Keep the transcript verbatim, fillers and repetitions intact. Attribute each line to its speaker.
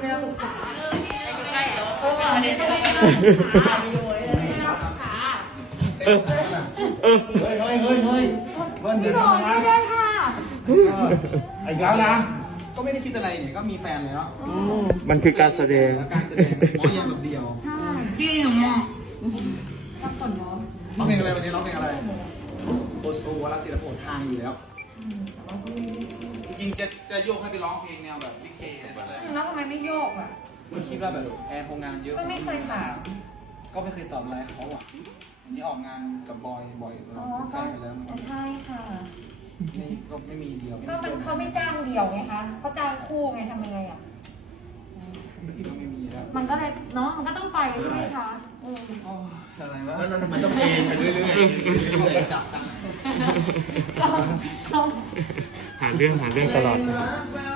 Speaker 1: เป็นนักศึกษาใกล้ๆแต่ว่าเขาอันนี้ก็ไม่เป็นนักศึกษาอยู่เลยนักศึกษา
Speaker 2: เออเออเฮ้ยเฮ้ยเฮ้ยเฮ้ย
Speaker 1: พี่หมอช่วยได้ค่ะ
Speaker 2: อีกแล้วนะ
Speaker 3: ก็ไม่ได้คิดอะไรเนี่ยก็มีแฟนแล้ว
Speaker 2: มันคือการแสดง
Speaker 3: การแสดงหมอยังแบบเดียว
Speaker 1: ใช่
Speaker 3: จริงหมอ
Speaker 1: รักก่อนเนาะ
Speaker 3: ร้องเพลงอะไรวันนี้ร้องเพลงอะไรโอโซวรักศิลปะทางอยู่แล้วจริงๆจะจะโยกให้ไปร้องเพลงแนวแบบลิเกอะไร
Speaker 1: แล้วทำไมไม่โยกอ่ะ
Speaker 3: มันคิดว่าแบบแอนทำงานเยอะ
Speaker 1: ก็ไม่เคยถาม
Speaker 3: ก็ไม่เคยตอบอะไรเขาอ่ะอันนี้ออกงานกับบอยบ่อยตลอดเป็นแฟนกันแล้ว
Speaker 1: ใช่ค่ะ
Speaker 3: ไม่ก็ไม่มีเดียว
Speaker 1: ก็มันเขาไม่จ้างเดี่ยวไงคะเขาจ้างคู่ไงทำยังไงอ่ะ
Speaker 3: ก็ไม่มีแล้ว
Speaker 1: มันก็เลยเนาะมันก็ต้องไปใช่ไหมคะเออ
Speaker 3: อะไรวะ
Speaker 2: แล้วทำไมต้องเอ็นไปเรื่อย
Speaker 3: ๆจับตังค์
Speaker 2: หาเรื่องหาเรื่องตลอด